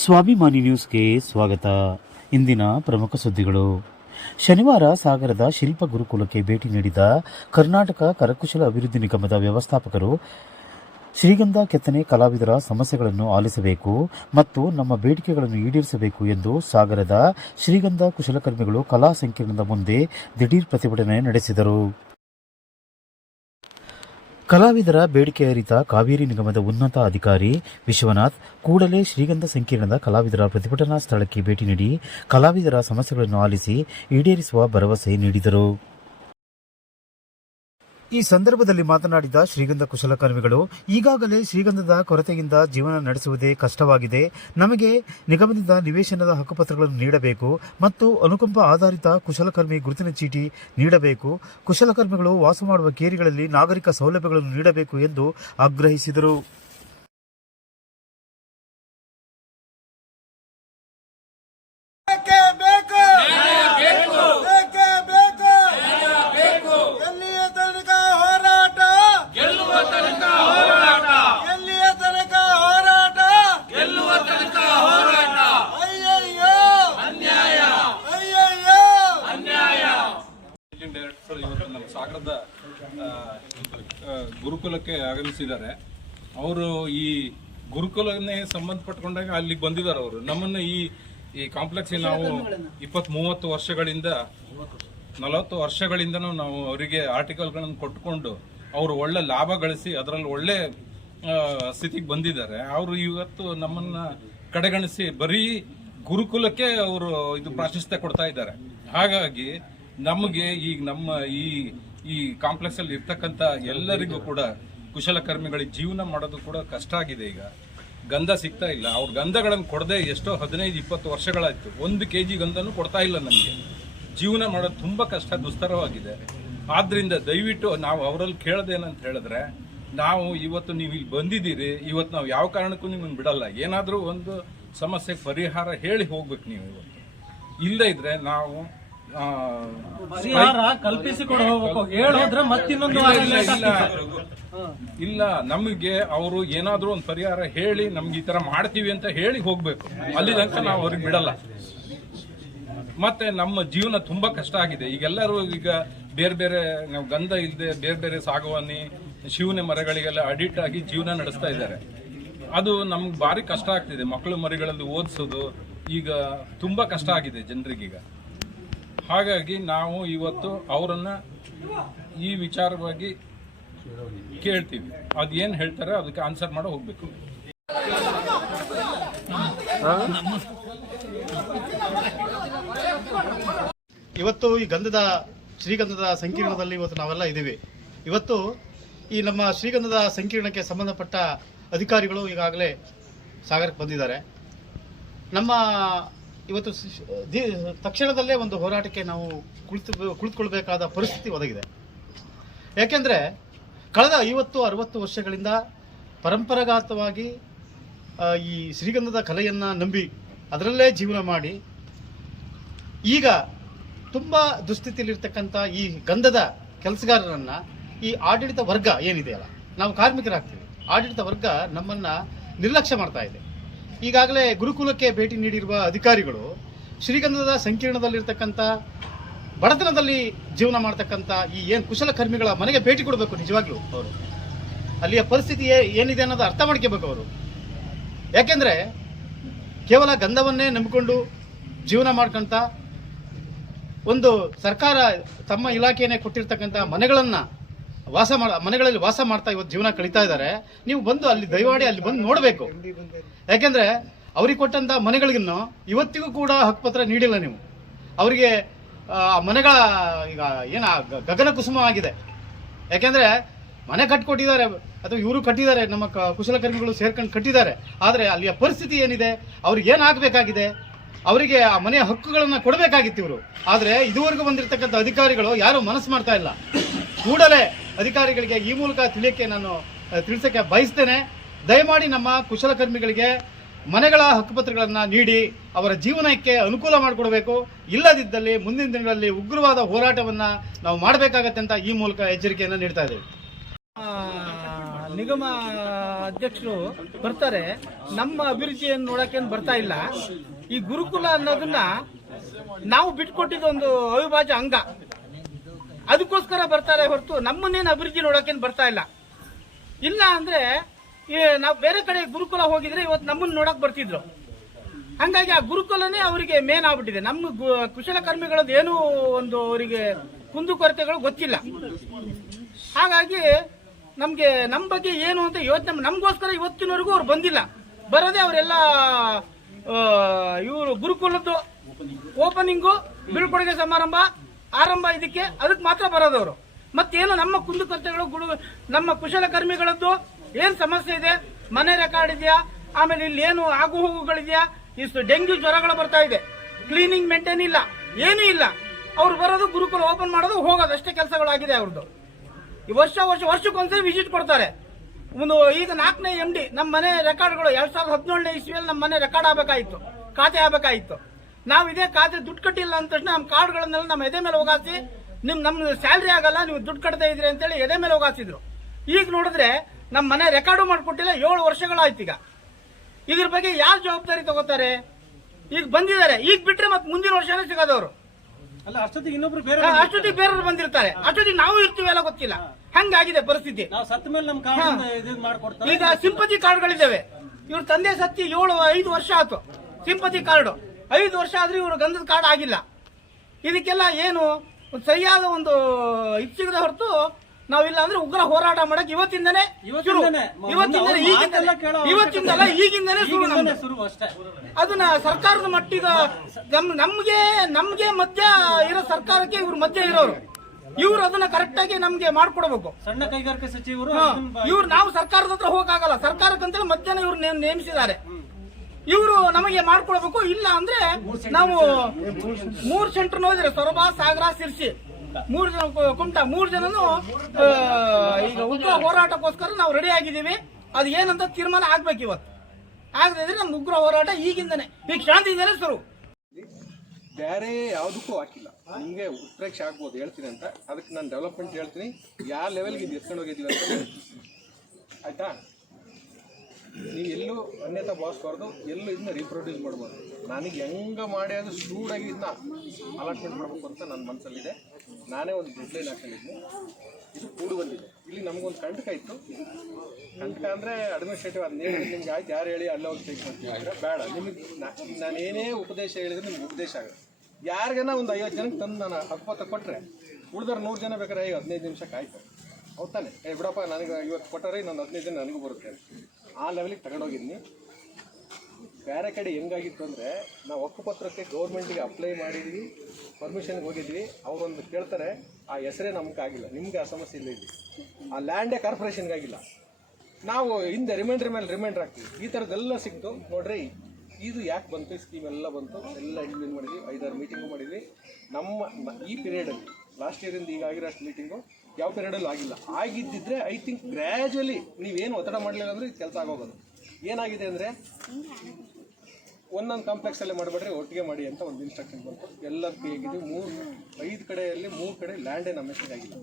ಸ್ವಾಭಿಮಾನಿ ನ್ಯೂಸ್ಗೆ ಸ್ವಾಗತ. ಇಂದಿನ ಪ್ರಮುಖ ಸುದ್ದಿಗಳು. ಶನಿವಾರ ಸಾಗರದ ಶಿಲ್ಪ ಗುರುಕುಲಕ್ಕೆ ಭೇಟಿ ನೀಡಿದ ಕರ್ನಾಟಕ ಕರಕುಶಲ ಅಭಿವೃದ್ಧಿ ನಿಗಮದ ವ್ಯವಸ್ಥಾಪಕರು, ಶ್ರೀಗಂಧ ಕೆತ್ತನೆ ಕಲಾವಿದರ ಸಮಸ್ಯೆಗಳನ್ನು ಆಲಿಸಬೇಕು ಮತ್ತು ನಮ್ಮ ಬೇಡಿಕೆಗಳನ್ನು ಈಡೇರಿಸಬೇಕು ಎಂದು ಸಾಗರದ ಶ್ರೀಗಂಧ ಕುಶಲಕರ್ಮಿಗಳು ಕಲಾ ಸಂಕೀರ್ಣದ ಮುಂದೆ ದಿಢೀರ್ ಪ್ರತಿಭಟನೆ ನಡೆಸಿದರು. ಕಲಾವಿದರ ಬೇಡಿಕೆ ಅರಿತ ಕಾವೇರಿ ನಿಗಮದ ಉನ್ನತ ಅಧಿಕಾರಿ ವಿಶ್ವನಾಥ್ ಕೂಡಲೇ ಶ್ರೀಗಂಧ ಸಂಕೀರ್ಣದ ಕಲಾವಿದರ ಪ್ರತಿಭಟನಾ ಸ್ಥಳಕ್ಕೆ ಭೇಟಿ ನೀಡಿ ಕಲಾವಿದರ ಸಮಸ್ಯೆಗಳನ್ನು ಆಲಿಸಿ ಈಡೇರಿಸುವ ಭರವಸೆ ನೀಡಿದರು. ಈ ಸಂದರ್ಭದಲ್ಲಿ ಮಾತನಾಡಿದ ಶ್ರೀಗಂಧ ಕುಶಲಕರ್ಮಿಗಳು, ಈಗಾಗಲೇ ಶ್ರೀಗಂಧದ ಕೊರತೆಯಿಂದ ಜೀವನ ನಡೆಸುವುದೇ ಕಷ್ಟವಾಗಿದೆ. ನಮಗೆ ನಿಗಮದಿಂದ ನಿವೇಶನದ ಹಕ್ಕುಪತ್ರಗಳನ್ನು ನೀಡಬೇಕು ಮತ್ತು ಅನುಕಂಪ ಆಧಾರಿತ ಕುಶಲಕರ್ಮಿ ಗುರುತಿನ ಚೀಟಿ ನೀಡಬೇಕು. ಕುಶಲಕರ್ಮಿಗಳು ವಾಸ ಮಾಡುವ ಕೇರಿಗಳಲ್ಲಿ ನಾಗರಿಕ ಸೌಲಭ್ಯಗಳನ್ನು ನೀಡಬೇಕು ಎಂದು ಆಗ್ರಹಿಸಿದರು ಬೇಕೇ ಬೇಕು ಬೇಕೇ ಬೇಕು ಎಲ್ಲಿಯ ತನಕ ಹೋರಾಟ ಗೆಲ್ಲುವ ತನಕ ಹೋರಾಟ ಎಲ್ಲಿಯ ತನಕ ಹೋರಾಟ ಗೆಲ್ಲುವ ತನಕ ಹೋರಾಟ ಅಯ್ಯಯ್ಯೋ ಅನ್ಯಾಯ ಅಯ್ಯಯ್ಯೋ ಅನ್ಯಾಯ ಮೇನೇಜಿಂಗ್ ಡೈರೆಕ್ಟರ್ ಇವತ್ತು ನಮ್ಮ ಸಾಗರದ ಆ, ಆ, ಗುರುಕುಲಕ್ಕೆ ಆಗಮಿಸಿದ್ದಾರೆ. ಅವರು ಈ ಗುರುಕುಲನೇ ಸಂಬಂಧಪಟ್ಕೊಂಡಾಗ ಅಲ್ಲಿಗೆ ಬಂದಿದ್ದಾರೆ ಅವರು. ನಮ್ಮನ್ನು ಈ ಈ ಕಾಂಪ್ಲೆಕ್ಸ್ ನಾವು ಇಪ್ಪತ್ತ್ ಮೂವತ್ತು ವರ್ಷಗಳಿಂದ, ನಲವತ್ತು ವರ್ಷಗಳಿಂದ ನಾವು ಅವರಿಗೆ ಆರ್ಟಿಕಲ್ಗಳನ್ನು ಕೊಟ್ಕೊಂಡು ಅವರು ಒಳ್ಳೆ ಲಾಭ ಗಳಿಸಿ ಅದರಲ್ಲಿ ಒಳ್ಳೆ ಸ್ಥಿತಿಗೆ ಬಂದಿದ್ದಾರೆ. ಅವರು ಇವತ್ತು ನಮ್ಮನ್ನ ಕಡೆಗಣಿಸಿ ಬರೀ ಗುರುಕುಲಕ್ಕೆ ಅವರು ಇದು ಪ್ರಾಶಸ್ತ್ಯ ಕೊಡ್ತಾ ಇದ್ದಾರೆ. ಹಾಗಾಗಿ ನಮಗೆ ಈಗ ನಮ್ಮ ಈ ಈ ಕಾಂಪ್ಲೆಕ್ಸ್ ಅಲ್ಲಿ ಇರ್ತಕ್ಕಂತ ಎಲ್ಲರಿಗೂ ಕೂಡ ಕುಶಲಕರ್ಮಿಗಳಿಗೆ ಜೀವನ ಮಾಡೋದು ಕೂಡ ಕಷ್ಟ ಆಗಿದೆ ಈಗ. ಗಂಧ ಸಿಗ್ತಾ ಇಲ್ಲ. ಅವ್ರ ಗಂಧಗಳನ್ನು ಕೊಡದೆ ಎಷ್ಟೋ ಹದಿನೈದು, ಇಪ್ಪತ್ತು ವರ್ಷಗಳಾಯಿತು. ಒಂದು ಕೆ ಜಿ ಗಂಧನೂ ಕೊಡ್ತಾ ಇಲ್ಲ ನಮಗೆ. ಜೀವನ ಮಾಡೋದು ತುಂಬಾ ಕಷ್ಟ, ದುಸ್ತರವಾಗಿದೆ. ಆದ್ರಿಂದ ದಯವಿಟ್ಟು ನಾವು ಅವರಲ್ಲಿ ಕೇಳೋದೇನಂತ ಹೇಳಿದ್ರೆ, ನಾವು ಇವತ್ತು ನೀವು ಇಲ್ಲಿ ಬಂದಿದ್ದೀರಿ, ಇವತ್ತು ನಾವು ಯಾವ ಕಾರಣಕ್ಕೂ ನಿಮ್ಮನ್ನು ಬಿಡಲ್ಲ. ಏನಾದರೂ ಒಂದು ಸಮಸ್ಯೆಗೆ ಪರಿಹಾರ ಹೇಳಿ ಹೋಗ್ಬೇಕು ನೀವು ಇವತ್ತು. ಇಲ್ಲದೇ ಇದ್ದರೆ ನಾವು ಕಲ್ಪಿಸಿಕೊಡು ಹೋಗ್ಬೇಕು. ಹೇಳೋದ್ರೆ ಮತ್ತಿನ್ನೊಂದು. ಇಲ್ಲ ನಮಗೆ ಅವರು ಏನಾದ್ರೂ ಒಂದು ಪರಿಹಾರ ಹೇಳಿ ನಮ್ಗೆ ಈ ತರ ಮಾಡ್ತೀವಿ ಅಂತ ಹೇಳಿ ಹೋಗ್ಬೇಕು. ಅಲ್ಲಿ ತನಕ ನಾವು ಅವ್ರಿಗೆ ಬಿಡಲ್ಲ. ಮತ್ತೆ ನಮ್ಮ ಜೀವನ ತುಂಬಾ ಕಷ್ಟ ಆಗಿದೆ. ಈಗೆಲ್ಲರೂ ಈಗ ಬೇರೆ ಬೇರೆ ನಾವು ಗಂಧ ಇಲ್ಲದೆ ಬೇರೆ ಬೇರೆ ಸಾಗವಾನಿ ಶಿವನ ಮರಗಳಿಗೆಲ್ಲ ಅಡಿಟ್ ಆಗಿ ಜೀವನ ನಡೆಸ್ತಾ ಇದ್ದಾರೆ. ಅದು ನಮ್ಗೆ ಭಾರಿ ಕಷ್ಟ ಆಗ್ತಿದೆ. ಮಕ್ಕಳು ಮರಿಗಳಲ್ಲಿ ಓದಿಸೋದು ಈಗ ತುಂಬಾ ಕಷ್ಟ ಆಗಿದೆ ಜನರಿಗೀಗ. ಹಾಗಾಗಿ ನಾವು ಇವತ್ತು ಅವರನ್ನ ಈ ವಿಚಾರವಾಗಿ ಕೇಳ್ತೀವಿ. ಅದೇನು ಹೇಳ್ತಾರೆ ಅದಕ್ಕೆ ಆನ್ಸರ್ ಮಾಡೋ ಹೋಗ್ಬೇಕು. ಇವತ್ತು ಈ ಗಂಧದ, ಶ್ರೀಗಂಧದ ಸಂಕೀರ್ಣದಲ್ಲಿ ಇವತ್ತು ನಾವೆಲ್ಲ ಇದ್ದೀವಿ. ಇವತ್ತು ಈ ನಮ್ಮ ಶ್ರೀಗಂಧದ ಸಂಕೀರ್ಣಕ್ಕೆ ಸಂಬಂಧಪಟ್ಟ ಅಧಿಕಾರಿಗಳು ಈಗಾಗಲೇ ಸಾಗರಕ್ಕೆ ಬಂದಿದ್ದಾರೆ. ನಮ್ಮ ಇವತ್ತು ತಕ್ಷಣದಲ್ಲೇ ಒಂದು ಹೋರಾಟಕ್ಕೆ ನಾವು ಕುಳಿತು, ಕುಳಿತುಕೊಳ್ಬೇಕಾದ ಪರಿಸ್ಥಿತಿ ಒದಗಿದೆ. ಯಾಕೆಂದರೆ ಕಳೆದ ಐವತ್ತು, ಅರವತ್ತು ವರ್ಷಗಳಿಂದ ಪರಂಪರಾಗತವಾಗಿ ಈ ಶ್ರೀಗಂಧದ ಕಲೆಯನ್ನು ನಂಬಿ ಅದರಲ್ಲೇ ಜೀವನ ಮಾಡಿ, ಈಗ ತುಂಬ ದುಸ್ಥಿತಿಯಲ್ಲಿರ್ತಕ್ಕಂಥ ಈ ಗಂಧದ ಕೆಲಸಗಾರರನ್ನು ಈ ಆಡಳಿತ ವರ್ಗ ಏನಿದೆಯಲ್ಲ, ನಾವು ಕಾರ್ಮಿಕರಾಗ್ತೀವಿ. ಆಡಳಿತ ವರ್ಗ ನಮ್ಮನ್ನು ನಿರ್ಲಕ್ಷ್ಯ ಮಾಡ್ತಾ ಇದೆ. ಈಗಾಗಲೇ ಗುರುಕುಲಕ್ಕೆ ಭೇಟಿ ನೀಡಿರುವ ಅಧಿಕಾರಿಗಳು ಶ್ರೀಗಂಧದ ಸಂಕೀರ್ಣದಲ್ಲಿರ್ತಕ್ಕಂಥ ಬಡತನದಲ್ಲಿ ಜೀವನ ಮಾಡ್ತಕ್ಕಂಥ ಈ ಏನು ಕುಶಲಕರ್ಮಿಗಳ ಮನೆಗೆ ಭೇಟಿ ಕೊಡಬೇಕು ನಿಜವಾಗ್ಲೂ ಅವರು. ಅಲ್ಲಿಯ ಪರಿಸ್ಥಿತಿ ಏನಿದೆ ಅನ್ನೋದು ಅರ್ಥ ಮಾಡ್ಕೋಬೇಕು ಅವರು. ಯಾಕೆಂದ್ರೆ ಕೇವಲ ಗಂಧವನ್ನೇ ನಂಬಿಕೊಂಡು ಜೀವನ ಮಾಡ್ಕೊಂತ ಒಂದು ಸರ್ಕಾರ ತಮ್ಮ ಇಲಾಖೆಯೇ ಕೊಟ್ಟಿರ್ತಕ್ಕಂಥ ಮನೆಗಳನ್ನ ವಾಸ ಮಾಡ ಮನೆಗಳಲ್ಲಿ ವಾಸ ಮಾಡ್ತಾ ಇವತ್ತು ಜೀವನ ಕಳೀತಾ ಇದ್ದಾರೆ. ನೀವು ಬಂದು ಅಲ್ಲಿ ದಯವಾಡಿ ಅಲ್ಲಿ ಬಂದು ನೋಡಬೇಕು. ಯಾಕೆಂದ್ರೆ ಅವ್ರಿಗೆ ಕೊಟ್ಟಂತ ಮನೆಗಳಿಗಿನ್ನು ಇವತ್ತಿಗೂ ಕೂಡ ಹಕ್ಕುಪತ್ರ ನೀಡಿಲ್ಲ ನೀವು. ಅವರಿಗೆ ಆ, ಮನೆಗಳ ಈಗ ಏನ ಗಗನ ಕುಸುಮ ಆಗಿದೆ. ಯಾಕೆಂದ್ರೆ ಮನೆ ಕಟ್ಕೊಟ್ಟಿದ್ದಾರೆ ಅಥವಾ ಇವರು ಕಟ್ಟಿದ್ದಾರೆ ನಮ್ಮ ಕುಶಲಕರ್ಮಿಗಳು ಸೇರ್ಕೊಂಡು ಕಟ್ಟಿದ್ದಾರೆ. ಆದರೆ ಅಲ್ಲಿಯ ಪರಿಸ್ಥಿತಿ ಏನಿದೆ? ಅವ್ರಿಗೆ ಏನಾಗಬೇಕಾಗಿದೆ ಅವರಿಗೆ ಆ ಮನೆಯ ಹಕ್ಕುಗಳನ್ನು ಕೊಡಬೇಕಾಗಿತ್ತು ಇವರು. ಆದರೆ ಇದುವರೆಗೂ ಬಂದಿರತಕ್ಕಂಥ ಅಧಿಕಾರಿಗಳು ಯಾರು ಮನಸ್ಸು ಮಾಡ್ತಾ ಇಲ್ಲ. ಕೂಡಲೇ ಅಧಿಕಾರಿಗಳಿಗೆ ಈ ಮೂಲಕ ತಿಳಿಯಕ್ಕೆ ನಾನು ತಿಳಿಸೋಕ್ಕೆ ಬಯಸ್ತೇನೆ. ದಯಮಾಡಿ ನಮ್ಮ ಕುಶಲಕರ್ಮಿಗಳಿಗೆ ಮನೆಗಳ ಹಕ್ಕುಪತ್ರಗಳನ್ನು ನೀಡಿ, ಅವರ ಜೀವನಕ್ಕೆ ಅನುಕೂಲ ಮಾಡಿಕೊಡಬೇಕು. ಇಲ್ಲದಿದ್ದಲ್ಲಿ ಮುಂದಿನ ದಿನಗಳಲ್ಲಿ ಉಗ್ರವಾದ ಹೋರಾಟವನ್ನು ನಾವು ಮಾಡಬೇಕಾಗತ್ತೆ ಅಂತ ಈ ಮೂಲಕ ಎಚ್ಚರಿಕೆಯನ್ನು ನೀಡ್ತಾ ಇದ್ದೇವೆ. ನಿಗಮ ಅಧ್ಯಕ್ಷರು ಬರ್ತಾರೆ. ನಮ್ಮ ಅಭಿರುಚಿಯನ್ನು ನೋಡಕ್ಕೆ ಬರ್ತಾ ಇಲ್ಲ. ಈ ಗುರುಕುಲ ಅನ್ನೋದನ್ನ ನಾವು ಬಿಟ್ಕೊಟ್ಟಿದ್ದು ಒಂದು ಅವಿಭಾಜ್ಯ ಅಂಗ. ಅದಕ್ಕೋಸ್ಕರ ಬರ್ತಾರೆ ಹೊರತು ನಮ್ಮನ್ನೇನು ಅಭಿವೃದ್ಧಿ ನೋಡೋಕೇನು ಬರ್ತಾ ಇಲ್ಲ. ಇಲ್ಲ ಅಂದ್ರೆ ನಾವು ಬೇರೆ ಕಡೆ ಗುರುಕುಲ ಹೋಗಿದ್ರೆ ಇವತ್ತು ನಮ್ಮನ್ನ ನೋಡಕ್ ಬರ್ತಿದ್ರು. ಹಂಗಾಗಿ ಆ ಗುರುಕುಲನೇ ಅವರಿಗೆ ಮೇನ್ ಆಗ್ಬಿಟ್ಟಿದೆ. ನಮ್ಮ ಕುಶಲಕರ್ಮಿಗಳದ್ದು ಏನೂ ಒಂದು ಅವರಿಗೆ ಕುಂದುಕೊರತೆಗಳು ಗೊತ್ತಿಲ್ಲ. ಹಾಗಾಗಿ ನಮಗೆ ನಮ್ಮ ಬಗ್ಗೆ ಏನು ಅಂತ ಯೋಚನೆ ನಮಗೋಸ್ಕರ ಇವತ್ತಿನವರೆಗೂ ಅವ್ರು ಬಂದಿಲ್ಲ. ಬರೋದೇ ಅವರೆಲ್ಲ ಇವರು ಗುರುಕುಲದ್ದು ಓಪನಿಂಗು ಬೀಳ್ಕೊಡುಗೆ ಸಮಾರಂಭ ಆರಂಭ ಇದಕ್ಕೆ, ಅದಕ್ಕೆ ಮಾತ್ರ ಬರೋದವರು. ಮತ್ತೇನು ನಮ್ಮ ಕುಂದುಕೊರತೆಗಳು ಗುಡು, ನಮ್ಮ ಕುಶಲಕರ್ಮಿಗಳದ್ದು ಏನು ಸಮಸ್ಯೆ ಇದೆ? ಮನೆ ರೆಕಾರ್ಡ್ ಇದೆಯಾ? ಆಮೇಲೆ ಇಲ್ಲಿ ಏನು ಆಗು ಹೋಗುಗಳಿದೆಯಾ? ಇಷ್ಟು ಡೆಂಗ್ಯೂ ಜ್ವರಗಳು ಬರ್ತಾ ಇದೆ. ಕ್ಲೀನಿಂಗ್ ಮೇಂಟೈನ್ ಇಲ್ಲ. ಏನೂ ಇಲ್ಲ. ಅವ್ರು ಬರೋದು ಗುರುಕುಲ ಓಪನ್ ಮಾಡೋದು ಹೋಗೋದು ಅಷ್ಟೇ ಕೆಲಸಗಳಾಗಿದೆ ಅವ್ರದ್ದು ಈ ವರ್ಷ ವರ್ಷ, ವರ್ಷಕ್ಕೊಂದ್ಸರಿ ವಿಸಿಟ್ ಕೊಡ್ತಾರೆ. ಒಂದು ಈಗ ನಾಲ್ಕನೇ ಎಂ ಡಿ ನಮ್ಮ ಮನೆ ರೆಕಾರ್ಡ್ಗಳು ಎರಡ್ ಸಾವಿರದ ಹದಿನೇಳನೇ ಇಸ್ವಿಯಲ್ಲಿ ನಮ್ಮ ಮನೆ ರೆಕಾರ್ಡ್ ಆಗಬೇಕಾಗಿತ್ತು ಖಾತೆ ಆಗಬೇಕಾಗಿತ್ತು ನಾವು ಇದೇ ಖಾತೆ ದುಡ್ಡು ಕಟ್ಟಿಲ್ಲ ಅಂದ ತಕ್ಷಣ ನಮ್ಮ ಕಾರ್ಡ್ಗಳನ್ನೆಲ್ಲ ನಮ್ಮ ಎದೆ ಮೇಲೆ ಹೋಗಾಸಿ ನಿಮ್ ನಮ್ಮ ಸ್ಯಾಲ್ರಿ ಆಗಲ್ಲ ನೀವು ದುಡ್ಡು ಕಟ್ಟದೇ ಇದ್ರಿ ಅಂತೇಳಿ ಎದೆ ಮೇಲೆ ಹೋಗಾಸಿದ್ರು ಈಗ ನೋಡಿದ್ರೆ ನಮ್ಮ ಮನೆ ರೆಕಾರ್ಡು ಮಾಡಿಕೊಟ್ಟಿಲ್ಲ ಏಳು ವರ್ಷಗಳಾಯ್ತು ಈಗ. ಇದ್ರ ಬಗ್ಗೆ ಯಾರು ಜವಾಬ್ದಾರಿ ತಗೋತಾರೆ? ಈಗ ಬಂದಿದ್ದಾರೆ. ಈಗ ಬಿಟ್ರೆ ಮತ್ತೆ ಮುಂದಿನ ವರ್ಷನೇ ಸಿಗೋದವರು. ಅಲ್ಲ ಅಷ್ಟೊತ್ತಿಗೆ ಇನ್ನೊಬ್ರು ಬೇರೆ ಅಷ್ಟೊತ್ತಿಗೆ ಬೇರೆಯವ್ರು ಬಂದಿರ್ತಾರೆ. ಅಷ್ಟೊತ್ತಿಗೆ ನಾವು ಇರ್ತೀವಿ ಎಲ್ಲ ಗೊತ್ತಿಲ್ಲ. ಹಂಗಾಗಿದೆ ಪರಿಸ್ಥಿತಿ. ಈಗ ಸಿಂಪತಿ ಕಾರ್ಡ್ಗಳಿದ್ದಾವೆ ಇವ್ರ ತಂದೆ ಸತ್ತಿ ಏಳು ಐದು ವರ್ಷ ಆಯ್ತು ಸಿಂಪತಿ ಕಾರ್ಡ್. ಐದು ವರ್ಷ ಆದ್ರೆ ಇವರು ಗಂಧದ ಕಾರ್ಡ್ ಆಗಿಲ್ಲ. ಇದಕ್ಕೆಲ್ಲ ಏನು ಸರಿಯಾದ ಒಂದು ಇದು ಸಿಗದೆ ಹೊರತು ನಾವಿಲ್ಲ ಅಂದ್ರೆ ಉಗ್ರ ಹೋರಾಟ ಮಾಡಕ್ ಇವತ್ತಿಂದನೇ ಇವತ್ತಿಂದಲ್ಲ ಈಗಿಂದನೇ ಶುರು ಅದನ್ನ ಸರ್ಕಾರದ ಮಟ್ಟಿಗ ನಮ್ ನಮ್ಗೆ ನಮ್ಗೆ ಮಧ್ಯ ಇರೋ ಸರ್ಕಾರಕ್ಕೆ ಇವ್ರ ಮಧ್ಯ ಇರೋರು. ಇವ್ರು ಅದನ್ನ ಕರೆಕ್ಟ್ ಆಗಿ ನಮ್ಗೆ ಮಾಡ್ಕೊಡ್ಬೇಕು. ಸಣ್ಣ ಕೈಗಾರಿಕೆ ಸಚಿವರು ಇವ್ರು ನಾವು ಸರ್ಕಾರದ ಹತ್ರ ಹೋಗಕ್ಕಾಗಲ್ಲ. ಸರ್ಕಾರಕ್ಕಂತೇಳಿ ಮಧ್ಯಾಹ್ನ ಇವ್ರು ನೇಮ್- ನೇಮಿಸಿದ್ದಾರೆ. ಇವರು ನಮಗೆ ಮಾಡ್ಕೊಳ್ಬೇಕು, ಇಲ್ಲ ಅಂದ್ರೆ ನಾವು ಮೂರ್ ಸೆಂಟರ್ ನೋಡಿದ್ರೆ ಸೊರಬ, ಸಾಗರ ಸಿರ್ಸಿ ಮೂರ್ ಜನ ಕುಮಟ, ಮೂರ್ ಜನನು ಈಗ ಉಗ್ರ ಹೋರಾಟಕ್ಕೋಸ್ಕರ ನಾವು ರೆಡಿ ಆಗಿದ್ದೀವಿ. ಅದು ಏನಂತ ತೀರ್ಮಾನ ಆಗ್ಬೇಕು ಇವತ್ತು. ಆಗದಿದ್ರೆ ನಮ್ಮ ಉಗ್ರ ಹೋರಾಟ ಈಗಿಂದನೇ. ಈಗ ಶಾಂತಿಯಿಂದನೇ ಶುರು. ಬೇರೆ ಯಾವುದಕ್ಕೂ ಹಾಕಿಲ್ಲ. ನಿಮಗೆ ಉತ್ಪ್ರೇಕ್ಷೆ ಆಗ್ಬೋದು, ಹೇಳ್ತೀನಿ ಅಂತ. ಅದಕ್ಕೆ ನಾನು ಡೆವಲಪ್ಮೆಂಟ್ ಹೇಳ್ತೀನಿ. ಯಾವ ಲೆವೆಲ್ಗೆ ಇದು ಎತ್ಕೊಂಡು ಹೋಗಿದ್ದೀವಿ ಅಂತ ಆಯ್ತಾ? ನೀವು ಎಲ್ಲೂ ಅನ್ಯತಾ ಭಾವಿಸ್ಬಾರ್ದು ಎಲ್ಲೂ ಇದನ್ನ ರೀಪ್ರೊಡ್ಯೂಸ್ ಮಾಡ್ಬೋದು. ನನಗೆ ಹೆಂಗೆ ಮಾಡಿ ಅದು ಸ್ಟೂಡಾಗಿ ಇದನ್ನ ಅಲಾಟ್ಮೆಂಟ್ ಮಾಡಬೇಕು ಅಂತ ನನ್ನ ಮನಸ್ಸಲ್ಲಿದೆ ನಾನೇ ಒಂದು ಡೆಡ್ಲೈನ್ ಹಾಕೊಂಡಿದ್ದೀನಿ ಇದು ಕೂಡು ಬಂದಿದೆ. ಇಲ್ಲಿ ನಮಗೊಂದು ಕಂಟಕ ಇತ್ತು. ಕಂಟಕ ಅಂದರೆ ಅಡ್ಮಿನಿಸ್ಟ್ರೇಟಿವ್ ಅದು ನೇಮ್ ನಿಮ್ಗೆ ಆಯ್ತು, ಯಾರು ಹೇಳಿ ಅಲ್ಲಿ ಹೋಗಿ ಟೇಕ್ ಮಾಡ್ತೀವಿ ಬೇಡ. ನಿಮಗೆ ನಾನೇನೇ ಉಪದೇಶ ಹೇಳಿದ್ರೆ ನಿಮ್ಗೆ ಉಪದೇಶ ಆಗುತ್ತೆ ಯಾರಿಗೇನ ಒಂದು ಐವತ್ತು ಜನಕ್ಕೆ ತಂದು ನಾನು ಹಕ್ಪತ್ತ ಕೊಟ್ಟರೆ ಉಳಿದವ್ರು ನೂರು ಜನ ಬೇಕಾದ್ರೆ ಐದು ಹದಿನೈದು ನಿಮಿಷ ಕಾಯ್ತು ಹೌದಾನೆ ಏ, ಬಿಡಪ್ಪ, ನನಗೆ ಇವತ್ತು ಕೊಟ್ಟರೆ ಇನ್ನೊಂದು ಹದಿನೈದು ದಿನ ನನಗೂ ಬರುತ್ತೆ. ಆ ಲೆವೆಲಿಗೆ ತಗೊಂಡೋಗಿದ್ದೀನಿ ಬೇರೆ ಕಡೆ ಹೆಂಗಾಗಿತ್ತು ಅಂದರೆ, ನಾವು ಹಕ್ಕುಪತ್ರಕ್ಕೆ ಗೌರ್ಮೆಂಟಿಗೆ ಅಪ್ಲೈ ಮಾಡಿದ್ವಿ ಪರ್ಮಿಷನ್ಗೆ ಹೋಗಿದ್ವಿ. ಅವರೊಂದು ಕೇಳ್ತಾರೆ, ಆ ಹೆಸರೇ ನಮ್ಗೆ ಆಗಿಲ್ಲ, ನಿಮಗೆ ಆ ಸಮಸ್ಯೆ ಇಲ್ಲ ಇಲ್ಲಿ. ಆ ಲ್ಯಾಂಡೇ ಕಾರ್ಪೊರೇಷನ್ಗಾಗಿಲ್ಲ ನಾವು ಹಿಂದೆ ರಿಮೈಂಡರ್ ಮೇಲೆ ರಿಮೈಂಡರ್ ಹಾಕ್ತೀವಿ. ಈ ಥರದ್ದೆಲ್ಲ ಸಿಕ್ತು. ನೋಡ್ರಿ, ಇದು ಯಾಕೆ ಬಂತು? ಸ್ಕೀಮ್ ಎಲ್ಲ ಬಂತು. ಎಲ್ಲ ಎಕ್ಸ್ಪ್ಲೇನ್ ಮಾಡಿದ್ವಿ. ಐದಾರು ಮೀಟಿಂಗು ಮಾಡಿದ್ವಿ. ನಮ್ಮ, ಈ ಪೀರಿಯಡಲ್ಲಿ ಲಾಸ್ಟ್ ಇಯರಿಂದ ಈಗ ಆಗಿರೋಷ್ಟು ಮೀಟಿಂಗು ಯಾವ ಪೀರಿಯಡಲ್ಲೂ ಆಗಿಲ್ಲ. ಆಗಿದ್ದಿದ್ರೆ ಐ ಥಿಂಕ್ ಗ್ರ್ಯಾಜುವಲಿ ನೀವೇನು ಒತ್ತಡ ಮಾಡಲಿಲ್ಲ ಅಂದರೆ ಕೆಲಸ ಆಗೋಗೋದು. ಏನಾಗಿದೆ ಅಂದರೆ, ಒಂದೊಂದು ಕಾಂಪ್ಲೆಕ್ಸಲ್ಲೇ ಮಾಡಬೇಡ್ರಿ ಒಟ್ಟಿಗೆ ಮಾಡಿ ಅಂತ ಒಂದು ಇನ್ಸ್ಟ್ರಕ್ಷನ್ ಬಂತು. ಎಲ್ಲ ಹೇಗಿದ್ವಿ ಮೂರು, ಐದು ಕಡೆಯಲ್ಲಿ ಮೂರು ಕಡೆ ಲ್ಯಾಂಡೇ ನಮ್ಮ ಆಗಿಲ್ಲ